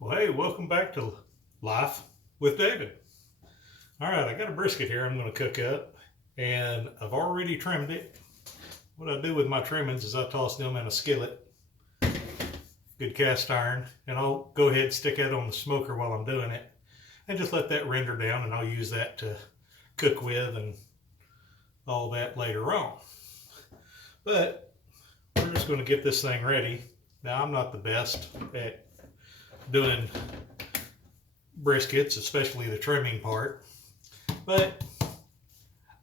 Well, hey, welcome back to Life with David. All right, I got a brisket here I'm going to cook up, and I've already trimmed it. What I do with my trimmings is I toss them in a skillet, good cast iron, and I'll go ahead and stick that on the smoker while I'm doing it, and just let that render down, and I'll use that to cook with and all that later on. But we're just going to get this thing ready. Now, I'm not the best at doing briskets, especially the trimming part, but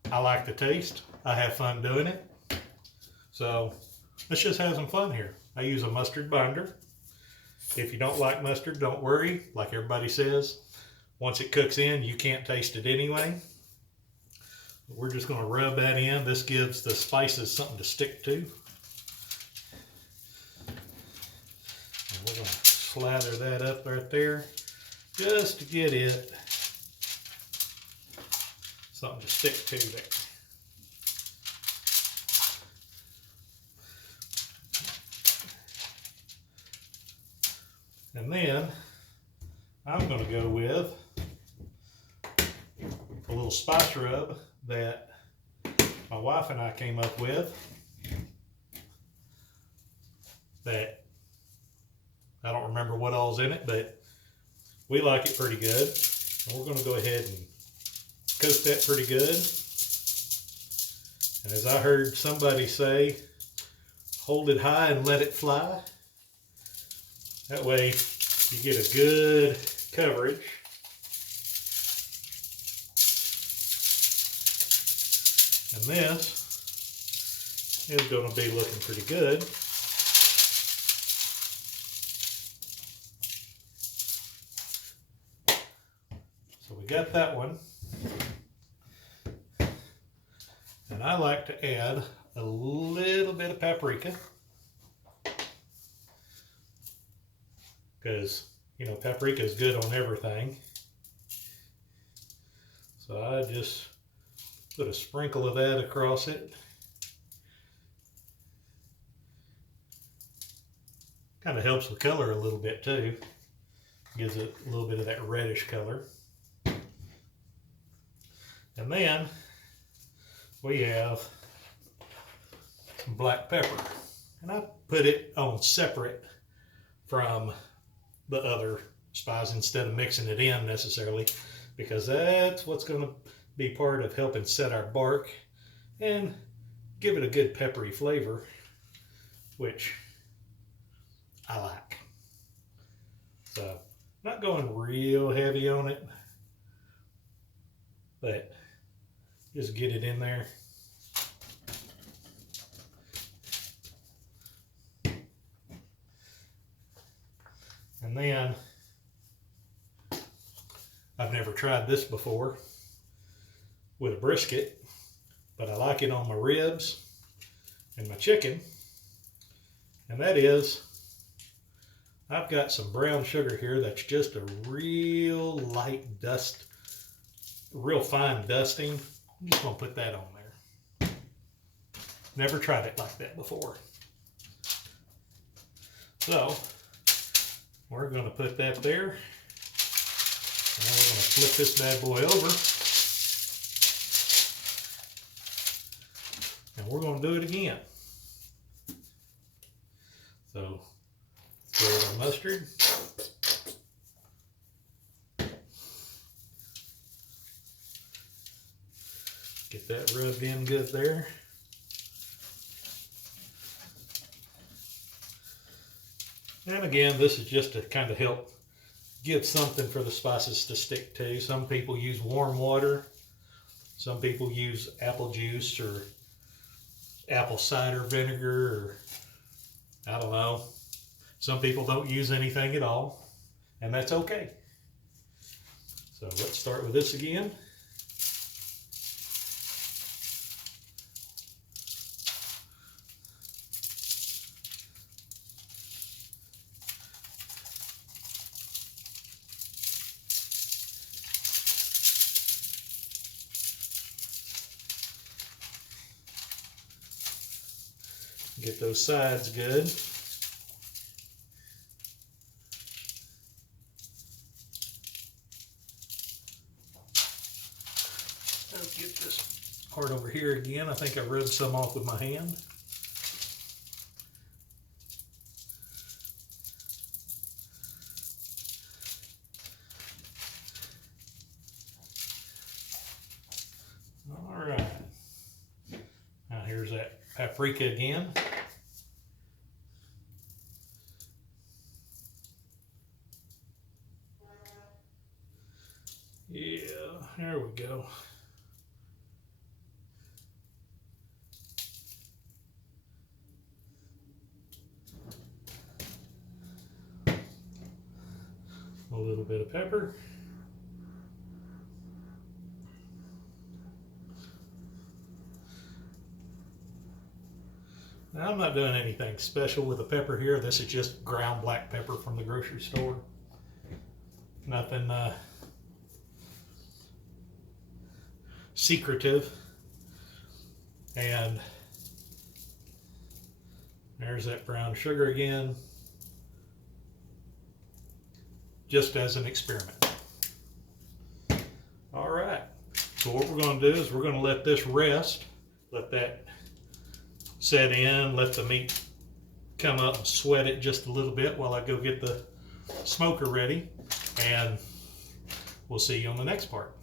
I like the taste. I have fun doing it. So let's just have some fun here. I use a mustard binder. If you don't like mustard, don't worry. Like everybody says, once it cooks in, you can't taste it anyway. We're just going to rub that in. This gives the spices something to stick to. And we're going to slather that up right there just to get it something to stick to there. And then I'm going to go with a little spice rub that my wife and I came up with that I don't remember what all's in it, but we like it pretty good. And we're going to go ahead and coat that pretty good. And as I heard somebody say, hold it high and let it fly. That way you get a good coverage. And this is going to be looking pretty good. So we got that one. And I like to add a little bit of paprika. Because, you know, paprika is good on everything. So I just put a sprinkle of that across it. Kind of helps the color a little bit too. Gives it a little bit of that reddish color. And then we have some black pepper. And I put it on separate from the other spice instead of mixing it in necessarily, because that's what's going to be part of helping set our bark and give it a good peppery flavor, which I like. So not going real heavy on it, but just get it in there. And then, I've never tried this before with a brisket, but I like it on my ribs and my chicken. And that is, I've got some brown sugar here that's just a real light dust, real fine dusting. I'm just going to put that on there. Never tried it like that before. So, we're going to put that there. Now we're going to flip this bad boy over. And we're going to do it again. So, throw the mustard. Get that rubbed in good there. And again, this is just to kind of help give something for the spices to stick to. Some people use warm water. Some people use apple juice or apple cider vinegar, or I don't know. Some people don't use anything at all, and that's okay. So let's start with this again. Get those sides good. part over here again. I think I rubbed some off with my hand. All right. Now here's that paprika again. Yeah, there we go. A little bit of pepper. Now I'm not doing anything special with the pepper here. This is just ground black pepper from the grocery store. Nothing secretive. And there's that brown sugar again, just as an experiment. All right, so what we're going to do is we're going to let this rest, let that set in, let the meat come up and sweat it just a little bit while I go get the smoker ready, and we'll see you on the next part.